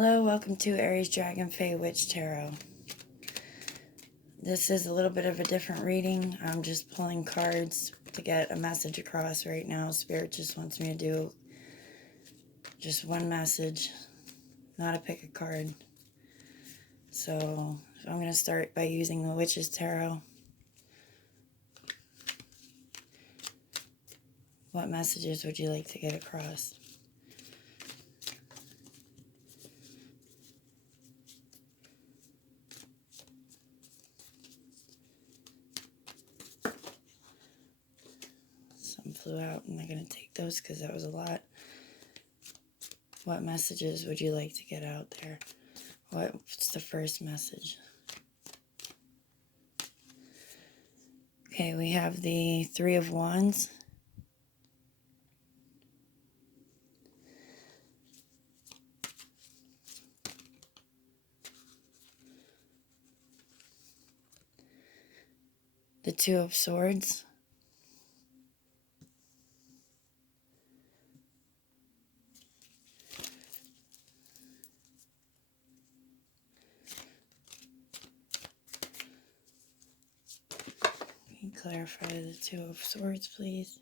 Hello, welcome to Aries Dragon Fae Witch Tarot. This is a little bit of a different reading. I'm just pulling cards to get a message across right now. Spirit just wants me to do just one message, not a pick a card. So I'm going to start by using the Witch's Tarot. What messages would you like to get across? Some flew out. I'm not going to take those because that was a lot. What messages would you like to get out there? What's the first message? Okay, we have the Three of Wands. The Two of Swords. Can you clarify the Two of Swords, please?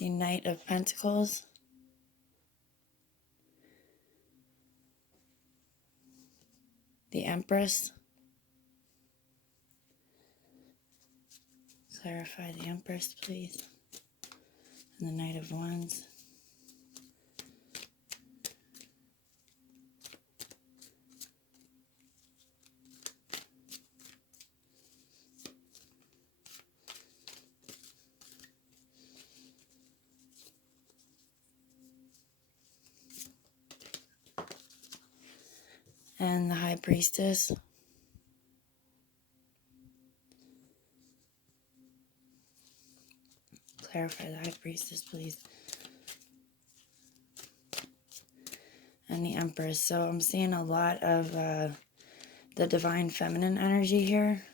The Knight of Pentacles. The Empress. Clarify the Empress, please. And the Knight of Wands. And the High Priestess. Clarify the High Priestess, please. And the Empress. So I'm seeing a lot of the Divine Feminine energy here.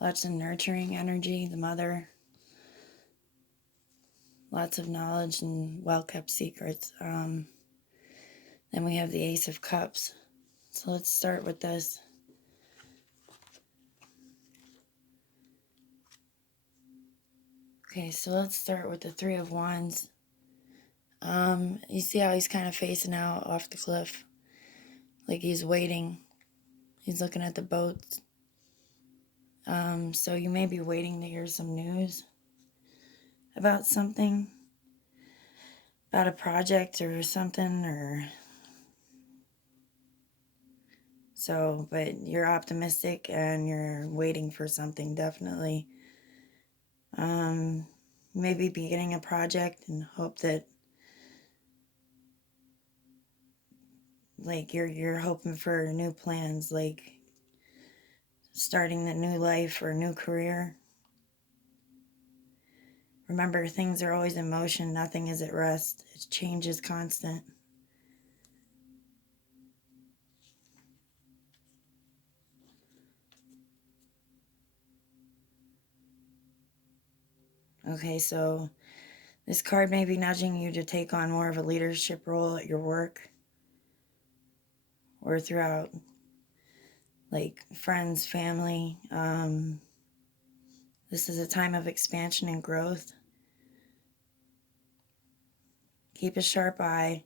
Lots of nurturing energy, the Mother. Lots of knowledge and well-kept secrets. Then we have the Ace of Cups. So let's start with this. Okay, so let's start with the Three of Wands. You see how he's kind of facing out off the cliff? Like he's waiting. He's looking at the boats. So you may be waiting to hear some news about something. About a project or something, or... So, but you're optimistic and you're waiting for something, definitely. Maybe beginning a project and hope that, like, you're hoping for new plans, like starting a new life or a new career. Remember, things are always in motion. Nothing is at rest. Change is constant. Okay, so this card may be nudging you to take on more of a leadership role at your work or throughout, like, friends, family. This is a time of expansion and growth. Keep a sharp eye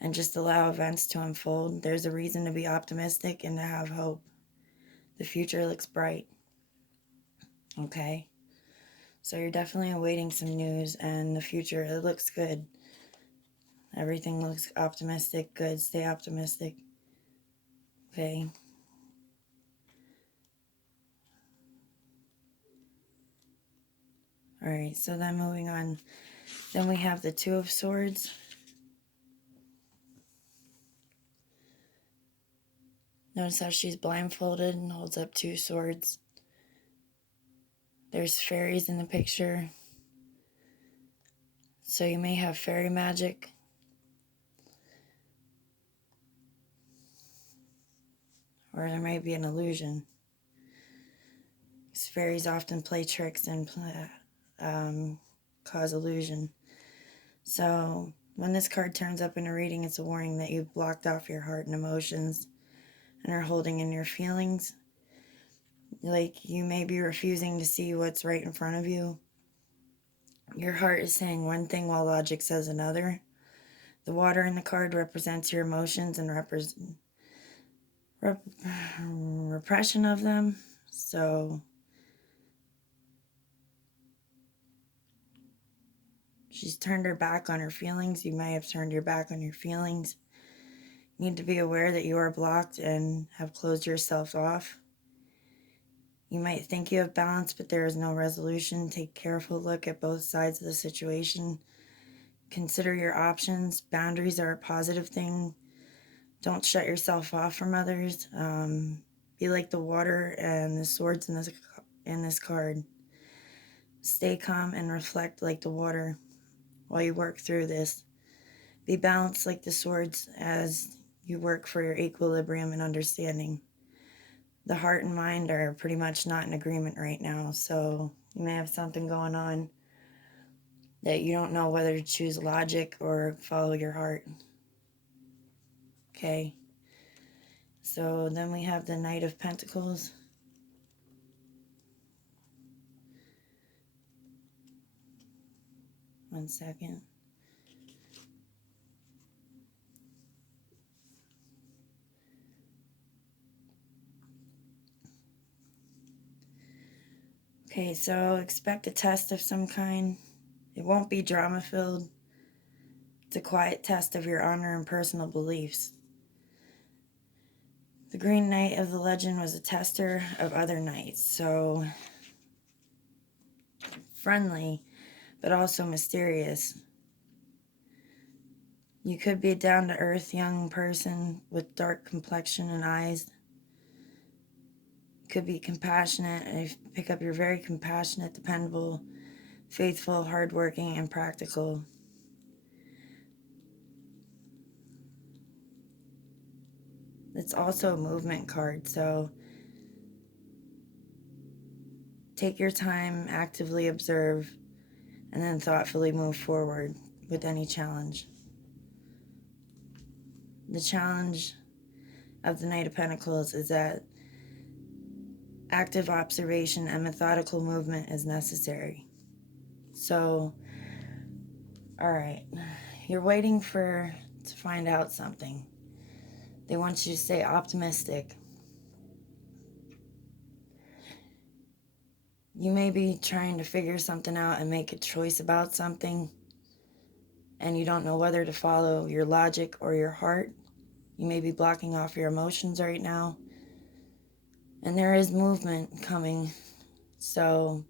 and just allow events to unfold. There's a reason to be optimistic and to have hope. The future looks bright. Okay? So you're definitely awaiting some news, and the future, it looks good. Everything looks optimistic, good. Stay optimistic. Okay? Alright, so then moving on. Then we have the Two of Swords. Notice how she's blindfolded and holds up two swords. There's fairies in the picture. So you may have fairy magic. Or there may be an illusion. Because fairies often play tricks and cause illusion. So when this card turns up in a reading, it's a warning that you've blocked off your heart and emotions and are holding in your feelings. Like you may be refusing to see what's right in front of you. Your heart is saying one thing while logic says another. The water in the card represents your emotions and repression of them. So she's turned her back on her feelings. You may have turned your back on your feelings. You need to be aware that you are blocked and have closed yourself off. You might think you have balance, but there is no resolution. Take a careful look at both sides of the situation. Consider your options. Boundaries are a positive thing. Don't shut yourself off from others. Be like the water and the swords in this card. Stay calm and reflect like the water while you work through this. Be balanced like the swords as you work for your equilibrium and understanding. The heart and mind are pretty much not in agreement right now, so you may have something going on that you don't know whether to choose logic or follow your heart. Okay? So then we have the Knight of Pentacles. One second. Okay, so expect a test of some kind. It won't be drama-filled. It's a quiet test of your honor and personal beliefs. The Green Knight of the legend was a tester of other knights, so friendly, but also mysterious. You could be a down-to-earth young person with dark complexion and eyes. You could be compassionate, and you pick up you're very compassionate, dependable, faithful, hardworking, and practical. It's also a movement card, so take your time, actively observe, and then thoughtfully move forward with any challenge. The challenge of the Knight of Pentacles is that active observation and methodical movement is necessary. So, all right, you're waiting to find out something. They want you to stay optimistic. You may be trying to figure something out and make a choice about something, and you don't know whether to follow your logic or your heart. You may be blocking off your emotions right now. And there is movement coming. So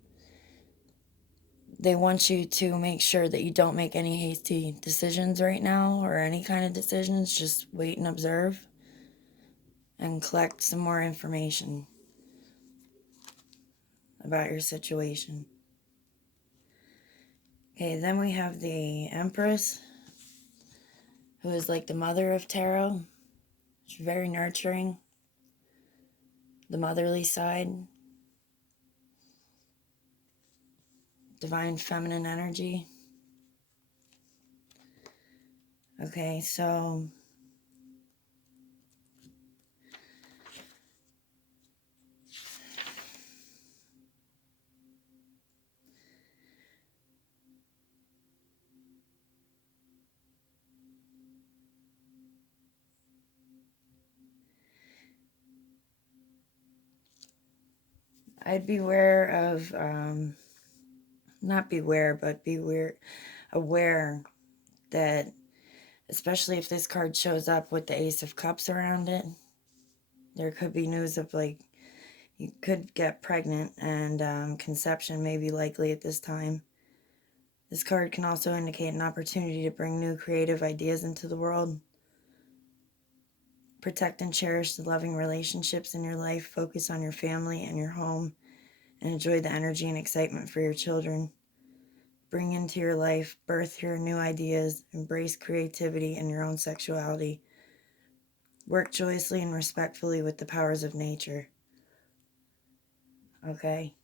they want you to make sure that you don't make any hasty decisions right now or any kind of decisions. Just wait and observe and collect some more information about your situation. Okay, then we have the Empress, who is like the mother of tarot. She's very nurturing. The motherly side. Divine feminine energy. Okay, so I'd beware of, not beware, but aware that, especially if this card shows up with the Ace of Cups around it, there could be news of like, you could get pregnant and conception may be likely at this time. This card can also indicate an opportunity to bring new creative ideas into the world. Protect and cherish the loving relationships in your life. Focus on your family and your home and enjoy the energy and excitement for your children. Bring into your life, birth your new ideas, embrace creativity and your own sexuality. Work joyously and respectfully with the powers of nature. Okay.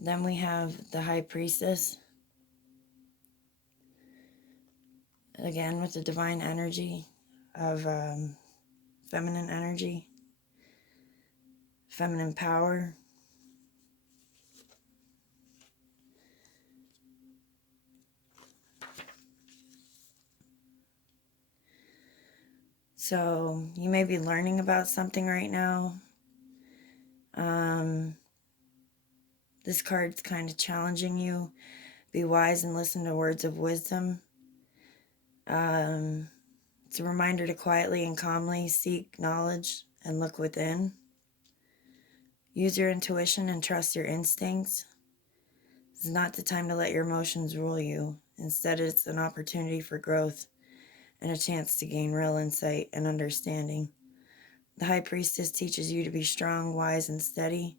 Then we have the High Priestess. again with the divine energy of feminine energy, feminine power. So you may be learning about something right now. This card's kind of challenging you. Be wise and listen to words of wisdom. It's a reminder to quietly and calmly seek knowledge and look within. Use your intuition and trust your instincts. This is not the time to let your emotions rule you. Instead, it's an opportunity for growth and a chance to gain real insight and understanding. The High Priestess teaches you to be strong, wise, and steady.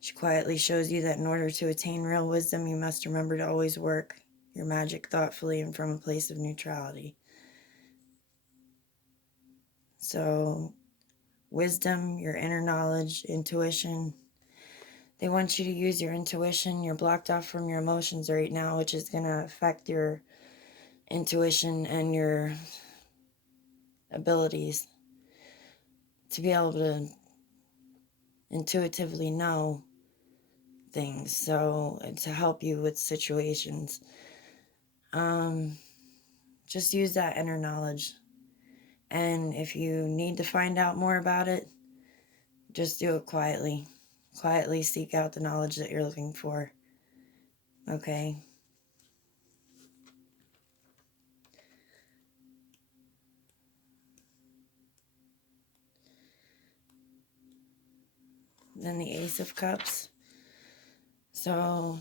She quietly shows you that in order to attain real wisdom, you must remember to always work your magic thoughtfully and from a place of neutrality. So, wisdom, your inner knowledge, intuition. They want you to use your intuition. You're blocked off from your emotions right now, which is going to affect your intuition and your abilities to be able to intuitively know things, so to help you with situations. Just use that inner knowledge, and if you need to find out more about it, just do it quietly seek out the knowledge that you're looking for. Okay. Then the Ace of Cups. So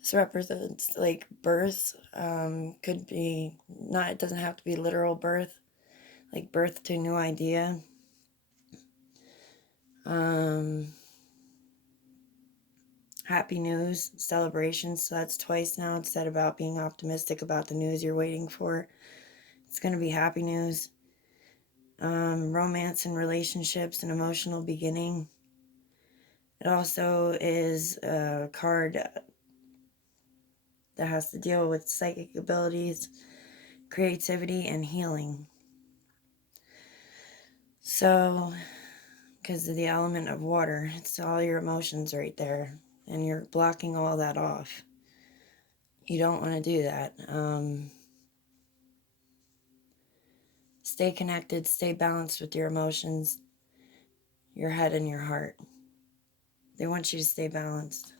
this represents like birth. Could be not, it doesn't have to be literal birth, like birth to a new idea. Happy news, celebrations. So that's twice now. It's said about being optimistic about the news you're waiting for. It's going to be happy news. Romance and relationships and emotional beginning. It also is a card that has to deal with psychic abilities, creativity, and healing. So, because of the element of water, it's all your emotions right there, and you're blocking all that off. You don't want to do that. Stay connected, stay balanced with your emotions, your head, and your heart. They want you to stay balanced.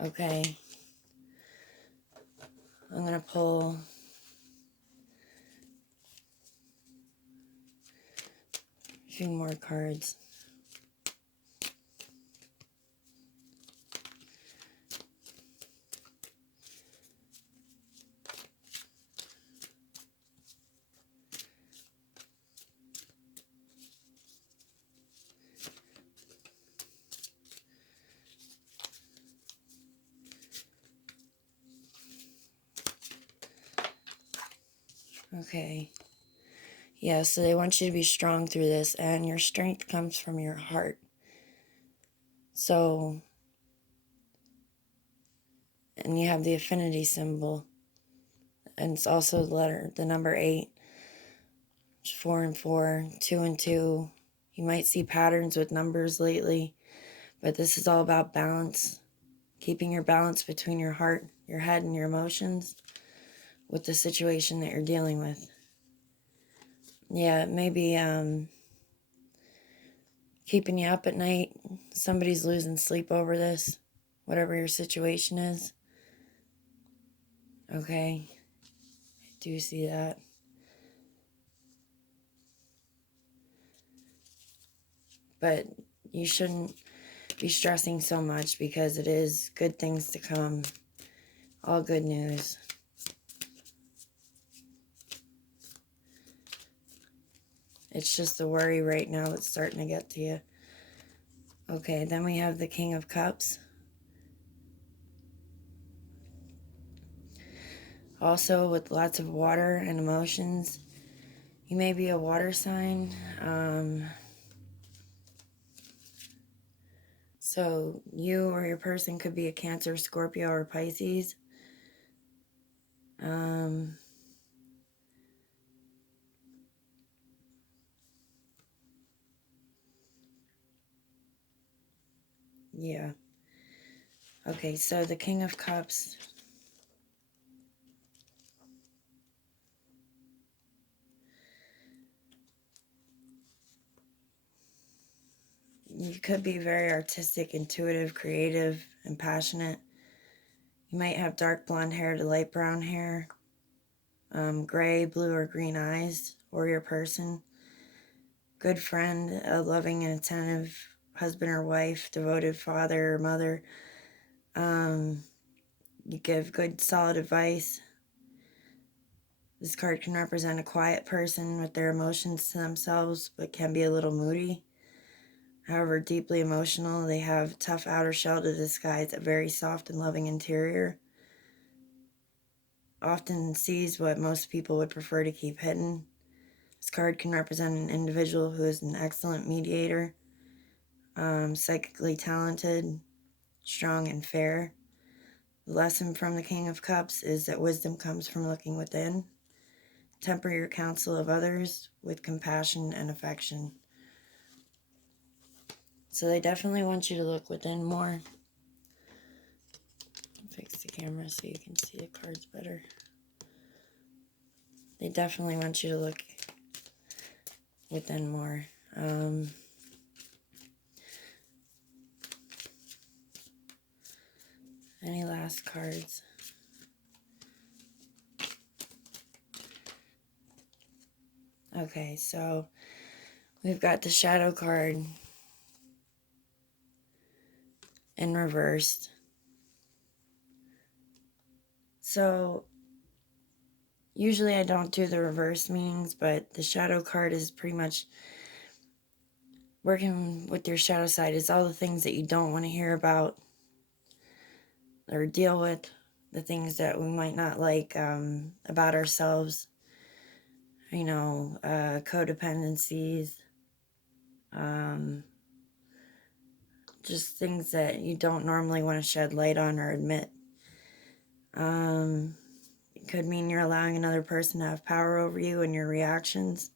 Okay. I'm going to pull a few more cards. Okay. Yeah, so they want you to be strong through this, and your strength comes from your heart. So, and you have the affinity symbol, and it's also the number 8, 4 and 4, 2 and 2. You might see patterns with numbers lately, but this is all about balance, keeping your balance between your heart, your head, and your emotions with the situation that you're dealing with. Yeah, it may be keeping you up at night. Somebody's losing sleep over this, whatever your situation is. Okay, I do see that. But you shouldn't be stressing so much, because it is good things to come. All good news. It's just the worry right now that's starting to get to you. Okay, then we have the King of Cups. Also with lots of water and emotions. You may be a water sign. So you or your person could be a Cancer, Scorpio, or Pisces. Yeah. Okay, so the King of Cups. You could be very artistic, intuitive, creative, and passionate. You might have dark blonde hair to light brown hair, gray, blue, or green eyes, warrior person, good friend, a loving and attentive husband or wife, devoted father or mother. You give good, solid advice. This card can represent a quiet person with their emotions to themselves, but can be a little moody. However, deeply emotional, they have a tough outer shell to disguise a very soft and loving interior. Often sees what most people would prefer to keep hidden. This card can represent an individual who is an excellent mediator, psychically talented, strong, and fair. The lesson from the King of Cups is that wisdom comes from looking within. Temper your counsel of others with compassion and affection. So they definitely want you to look within more. Fix the camera so you can see the cards better. They definitely want you to look within more. Any last cards? Okay, so we've got the Shadow card in reversed. So usually I don't do the reverse meanings, but the Shadow card is pretty much working with your shadow side. Is all the things that you don't want to hear about or deal with, the things that we might not like about ourselves, codependencies, just things that you don't normally want to shed light on or admit. It could mean you're allowing another person to have power over you and your reactions.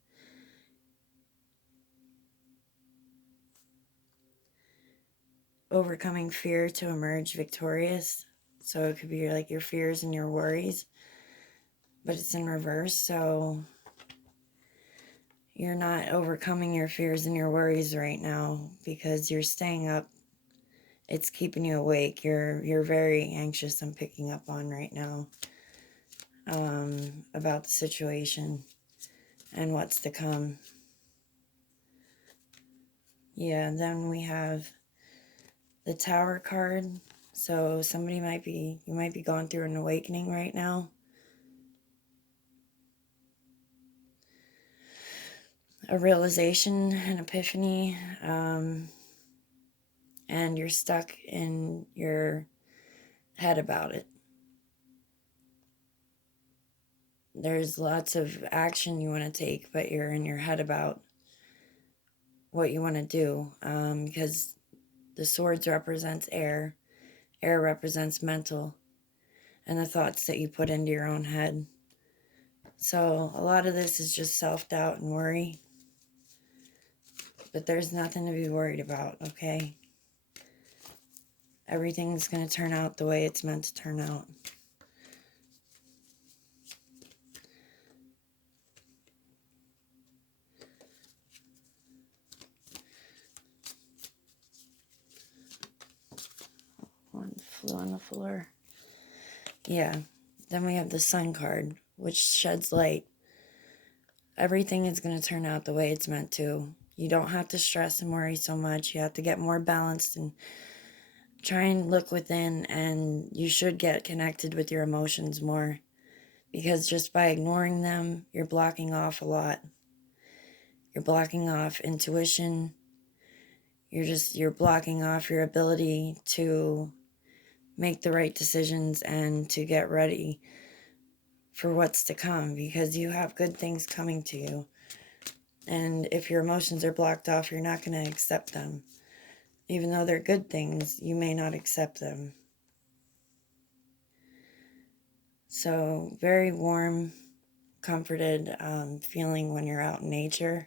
Overcoming fear to emerge victorious. So it could be like your fears and your worries, but it's in reverse. So you're not overcoming your fears and your worries right now because you're staying up. It's keeping you awake. You're very anxious. I'm picking up on right now about the situation and what's to come. Yeah, then we have the Tower card. So you might be going through an awakening right now. A realization, an epiphany, and you're stuck in your head about it. There's lots of action you want to take, but you're in your head about what you want to do, because the swords represents air represents mental, and the thoughts that you put into your own head. So a lot of this is just self-doubt and worry, but there's nothing to be worried about, okay? Everything's going to turn out the way it's meant to turn out. One flew on the floor. Yeah. Then we have the Sun card, which sheds light. Everything is going to turn out the way it's meant to. You don't have to stress and worry so much. You have to get more balanced and try and look within, and you should get connected with your emotions more, because just by ignoring them, you're blocking off a lot. You're blocking off intuition. You're blocking off your ability to make the right decisions and to get ready for what's to come, because you have good things coming to you. And if your emotions are blocked off, you're not going to accept them. Even though they're good things, you may not accept them. So very warm, comforted feeling when you're out in nature.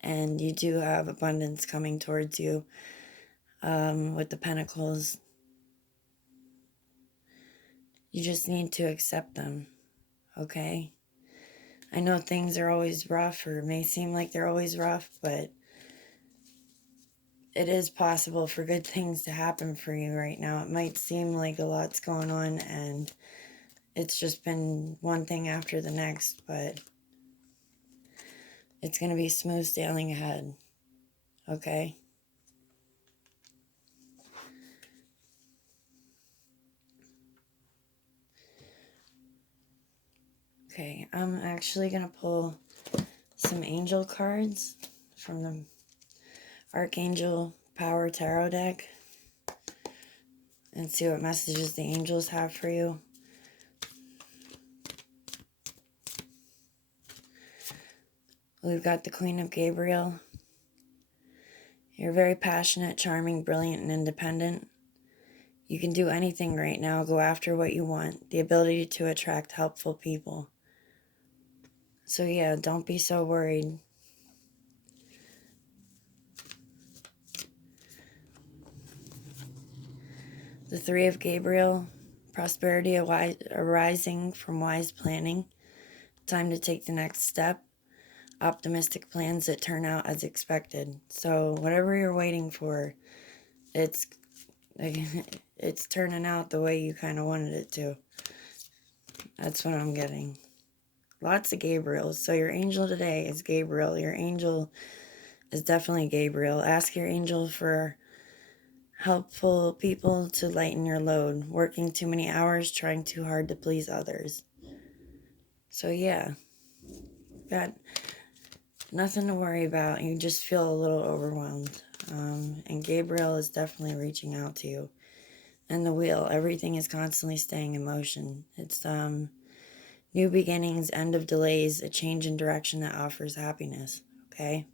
And you do have abundance coming towards you with the pentacles. You just need to accept them, okay? I know things are always rough, or may seem like they're always rough, but it is possible for good things to happen for you right now. It might seem like a lot's going on and it's just been one thing after the next, but it's going to be smooth sailing ahead, okay? Okay, I'm actually going to pull some angel cards from the Archangel Power Tarot deck and see what messages the angels have for you. We've got the Queen of Gabriel. You're very passionate, charming, brilliant, and independent. You can do anything right now. Go after what you want. The ability to attract helpful people. So yeah, don't be so worried. The Three of Gabriel. Prosperity arising from wise planning. Time to take the next step. Optimistic plans that turn out as expected. So whatever you're waiting for, it's turning out the way you kind of wanted it to. That's what I'm getting. Lots of Gabriels. So your angel today is Gabriel. Your angel is definitely Gabriel. Ask your angel for helpful people to lighten your load. Working too many hours, trying too hard to please others. So yeah, got nothing to worry about. You just feel a little overwhelmed. And Gabriel is definitely reaching out to you. And the wheel, everything is constantly staying in motion. It's new beginnings, end of delays, a change in direction that offers happiness. Okay?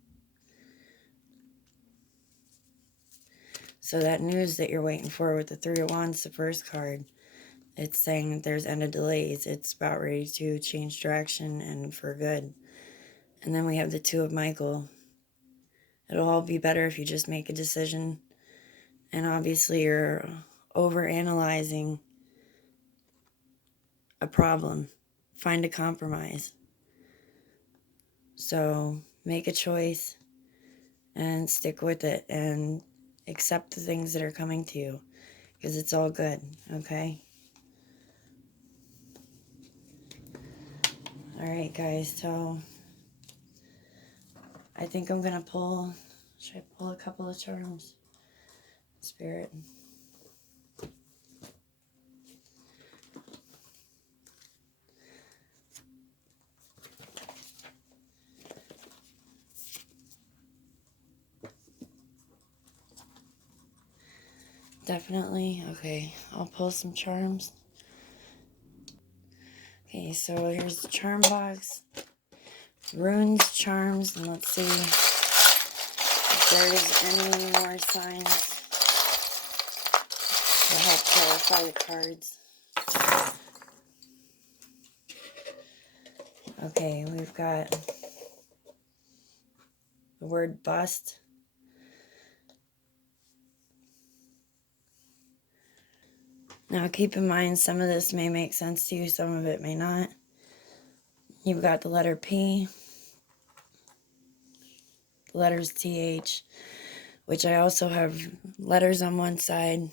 So that news that you're waiting for with the Three of Wands, the first card, it's saying that there's end of delays. It's about ready to change direction and for good. And then we have the Two of Michael. It'll all be better if you just make a decision. And obviously you're over-analyzing a problem. Find a compromise. So make a choice and stick with it and accept the things that are coming to you because it's all good, okay? All right, guys, so I think I'm going to should I pull a couple of charms? Spirit. Definitely. Okay, I'll pull some charms. Okay, so here's the charm box. Runes, charms, and let's see if there's any more signs to help clarify the cards. Okay, we've got the word bust. Now keep in mind, some of this may make sense to you, some of it may not. You've got the letter P, the letters TH, which I also have letters on one side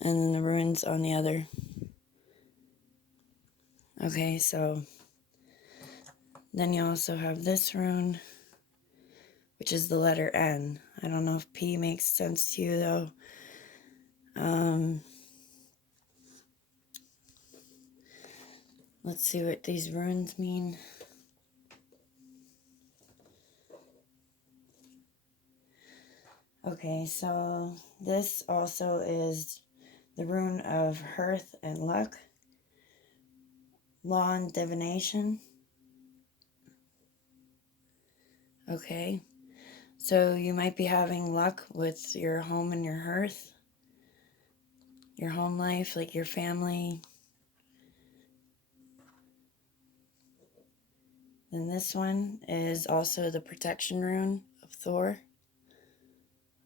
and then the runes on the other. Okay, so then you also have this rune, which is the letter N. I don't know if P makes sense to you though. Let's see what these runes mean. Okay, so this also is the rune of hearth and luck, law and divination. Okay, so you might be having luck with your home and your hearth. your home life, like your family. Then this one is also the protection rune of Thor.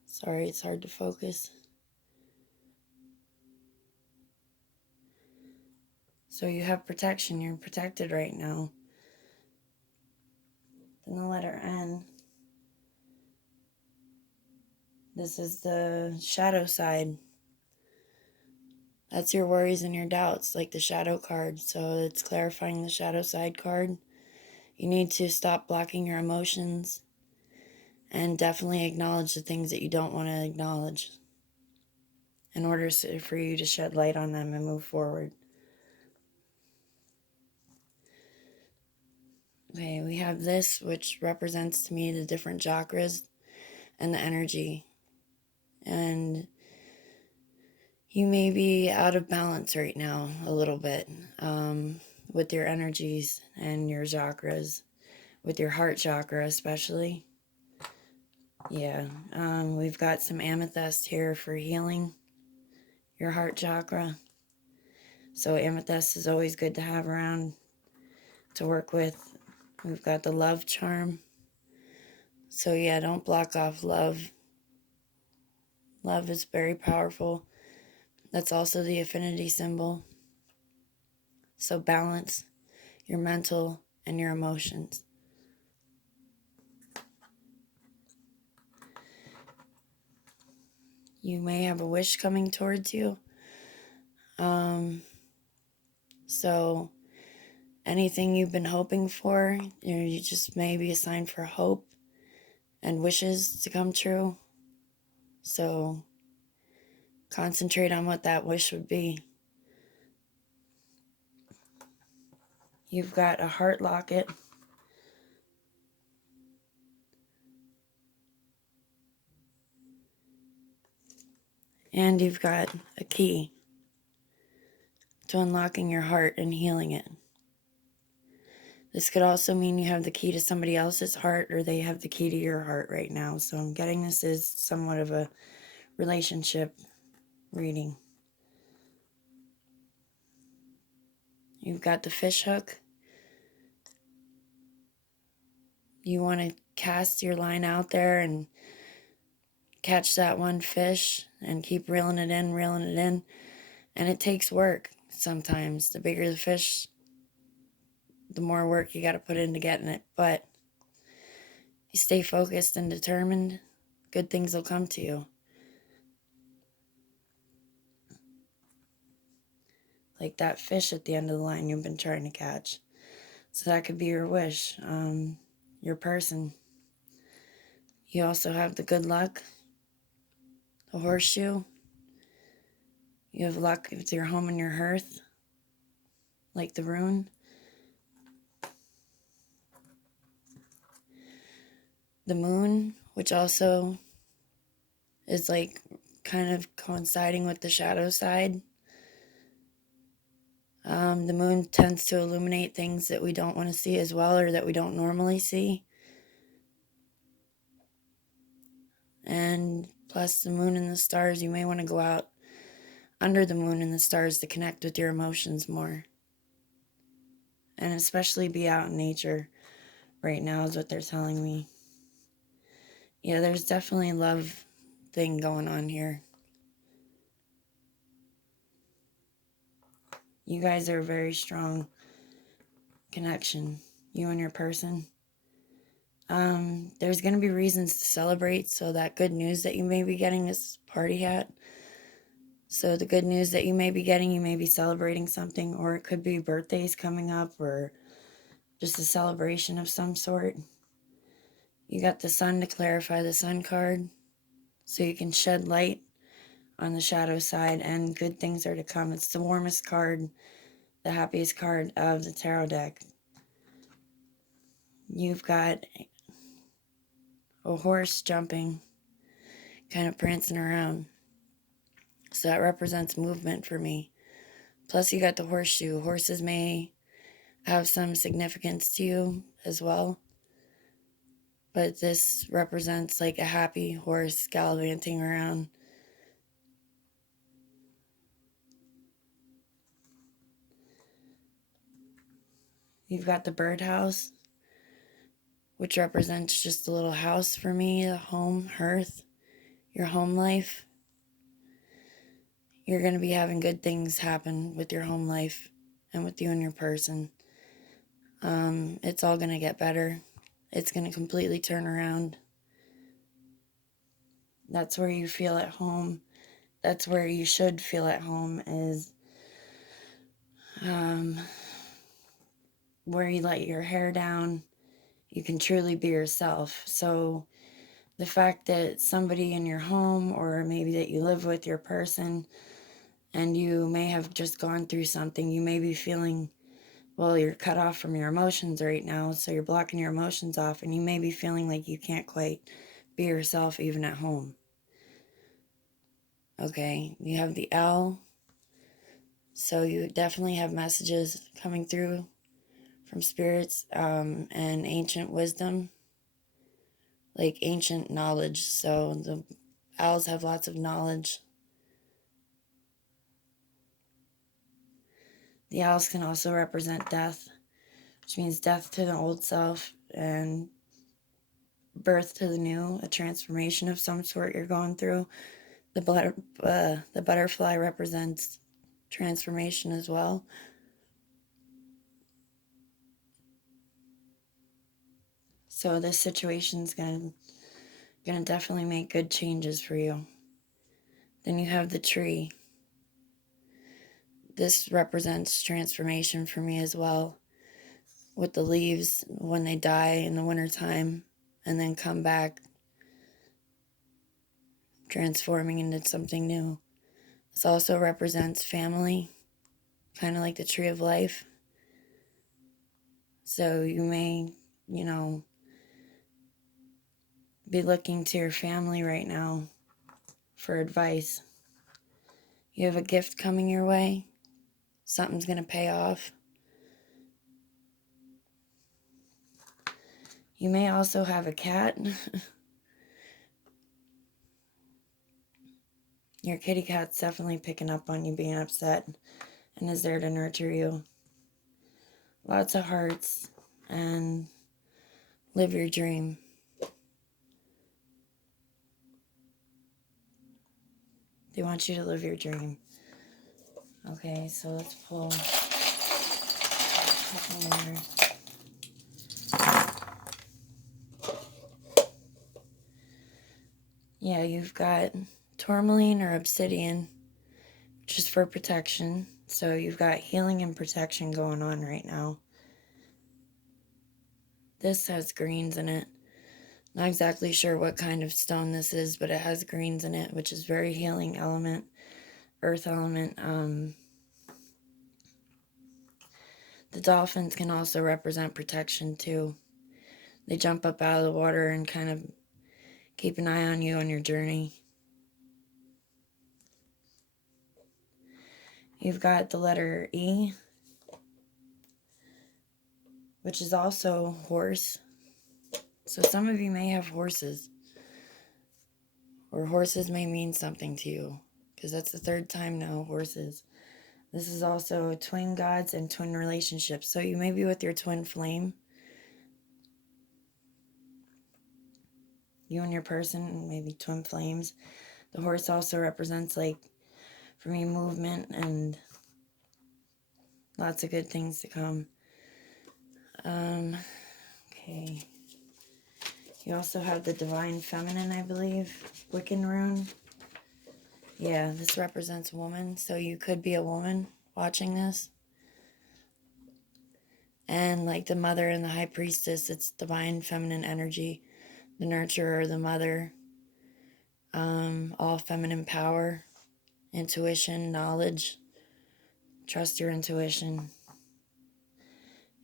Sorry, it's hard to focus. So you have protection. You're protected right now. Then the letter N. This is the shadow side. That's your worries and your doubts, like the shadow card. So it's clarifying the shadow side card. You need to stop blocking your emotions and definitely acknowledge the things that you don't want to acknowledge in order for you to shed light on them and move forward. Okay, we have this, which represents to me the different chakras and the energy. And you may be out of balance right now a little bit with your energies and your chakras, with your heart chakra especially. Yeah, we've got some amethyst here for healing your heart chakra. So amethyst is always good to have around to work with. We've got the love charm. So yeah, don't block off love. Love is very powerful. That's also the affinity symbol. So balance your mental and your emotions. You may have a wish coming towards you. So anything you've been hoping for, you just may be a sign for hope and wishes to come true. So concentrate on what that wish would be. You've got a heart locket. And you've got a key to unlocking your heart and healing it. This could also mean you have the key to somebody else's heart or they have the key to your heart right now. So I'm getting this is somewhat of a relationship reading. You've got the fish hook. You want to cast your line out there and catch that one fish and keep reeling it in, reeling it in. And it takes work sometimes. The bigger the fish, the more work you got to put into getting it. But you stay focused and determined, good things will come to you. Like that fish at the end of the line you've been trying to catch. So that could be your wish, your person. You also have the good luck, the horseshoe. You have luck with your home and your hearth, like the rune. The moon, which also is like kind of coinciding with the shadow side. The moon tends to illuminate things that we don't want to see as well, or that we don't normally see. And plus the moon and the stars, you may want to go out under the moon and the stars to connect with your emotions more. And especially be out in nature right now is what they're telling me. Yeah, there's definitely a love thing going on here. You guys are a very strong connection, you and your person. There's going to be reasons to celebrate, so that good news that you may be getting is party hat. So the good news that you may be getting, you may be celebrating something, or it could be birthdays coming up, or just a celebration of some sort. You got the sun to clarify the sun card, so you can shed light on the shadow side, and good things are to come. It's the warmest card, the happiest card of the tarot deck. You've got a horse jumping, kind of prancing around. So that represents movement for me. Plus you got the horseshoe. Horses may have some significance to you as well. But this represents like a happy horse gallivanting around. You've got the birdhouse, which represents just a little house for me, a home, hearth, your home life. You're going to be having good things happen with your home life and with you and your person. It's all going to get better. It's going to completely turn around. That's where you feel at home. That's where you should feel at home, is where you let your hair down. You can truly be yourself. So the fact that somebody in your home, or maybe that you live with your person, and you may have just gone through something, you may be feeling, well, you're cut off from your emotions right now, so you're blocking your emotions off, and you may be feeling like you can't quite be yourself even at home. Okay, you have the L, so you definitely have messages coming through from spirits, and ancient wisdom, like ancient knowledge. So the owls have lots of knowledge. The owls can also represent death, which means death to the old self and birth to the new, a transformation of some sort you're going through. The butterfly represents transformation as well. So this situation's gonna definitely make good changes for you. Then you have the tree. This represents transformation for me as well, with the leaves when they die in the wintertime and then come back transforming into something new. This also represents family, kind of like the tree of life. So you may, be looking to your family right now for advice. You have a gift coming your way. Something's going to pay off. You may also have a cat. Your kitty cat's definitely picking up on you being upset and is there to nurture you. Lots of hearts, and live your dream. They want you to live your dream. Okay, so let's pull a couple more. Yeah, you've got tourmaline or obsidian, which is for protection. So you've got healing and protection going on right now. This has greens in it. Not exactly sure what kind of stone this is, but it has greens in it, which is very healing element, earth element. The dolphins can also represent protection too. They jump up out of the water and kind of keep an eye on you on your journey. You've got the letter E, which is also horse. So some of you may have horses, or horses may mean something to you, because that's the third time now, horses. This is also twin gods and twin relationships. So you may be with your twin flame, you and your person, maybe twin flames. The horse also represents, like, for me, movement and lots of good things to come. Okay. You also have the divine feminine, I believe, Wiccan rune. Yeah, this represents woman, so you could be a woman watching this. And like the mother and the high priestess, it's divine feminine energy, the nurturer, the mother, all feminine power, intuition, knowledge. Trust your intuition.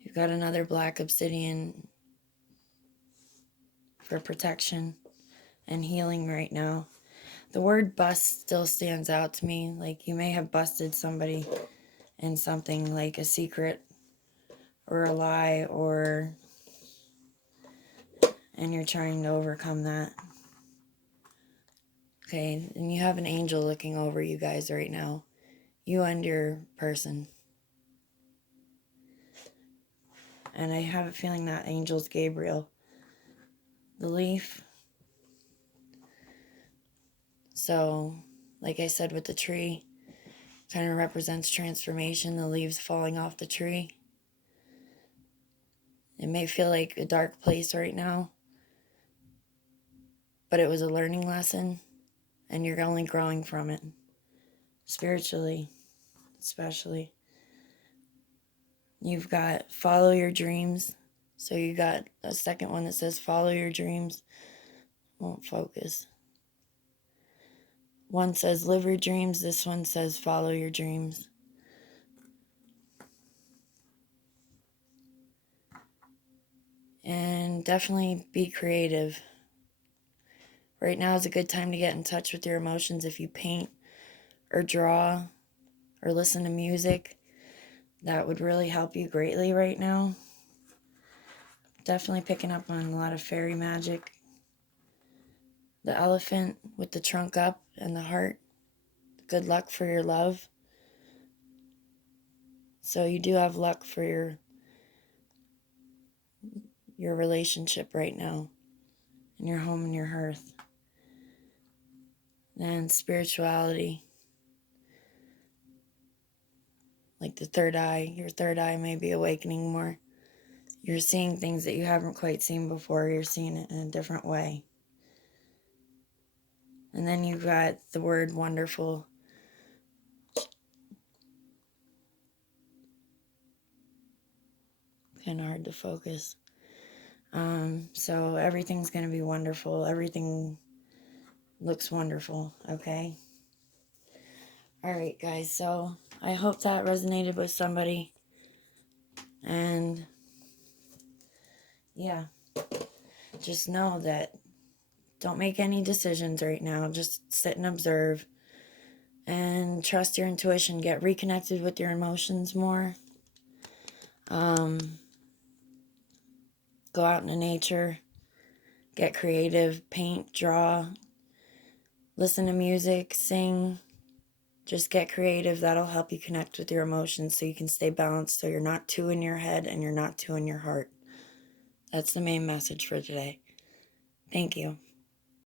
You've got another black obsidian for protection and healing right now. The word bust still stands out to me. Like, you may have busted somebody in something, like a secret or a lie, and you're trying to overcome that. Okay, and you have an angel looking over you guys right now. You and your person. And I have a feeling that angel's Gabriel. The leaf. So, like I said with the tree, kind of represents transformation, the leaves falling off the tree. It may feel like a dark place right now, but it was a learning lesson, and you're only growing from it, spiritually, especially. You've got follow your dreams. So you got a second one that says follow your dreams. Won't focus. One says live your dreams. This one says follow your dreams. And definitely be creative. Right now is a good time to get in touch with your emotions. If you paint or draw or listen to music, that would really help you greatly right now. Definitely picking up on a lot of fairy magic. The elephant with the trunk up and the heart. Good luck for your love. So you do have luck for your relationship right now, in your home and your hearth. And spirituality, like the third eye, your third eye may be awakening more. You're seeing things that you haven't quite seen before. You're seeing it in a different way. And then you've got the word wonderful. Kind of hard to focus. So everything's going to be wonderful. Everything looks wonderful, okay? All right, guys. So I hope that resonated with somebody. And yeah, just know that don't make any decisions right now. Just sit and observe and trust your intuition. Get reconnected with your emotions more. Go out into nature. Get creative. Paint, draw. Listen to music. Sing. Just get creative. That'll help you connect with your emotions so you can stay balanced, so you're not too in your head and you're not too in your heart. That's the main message for today. Thank you.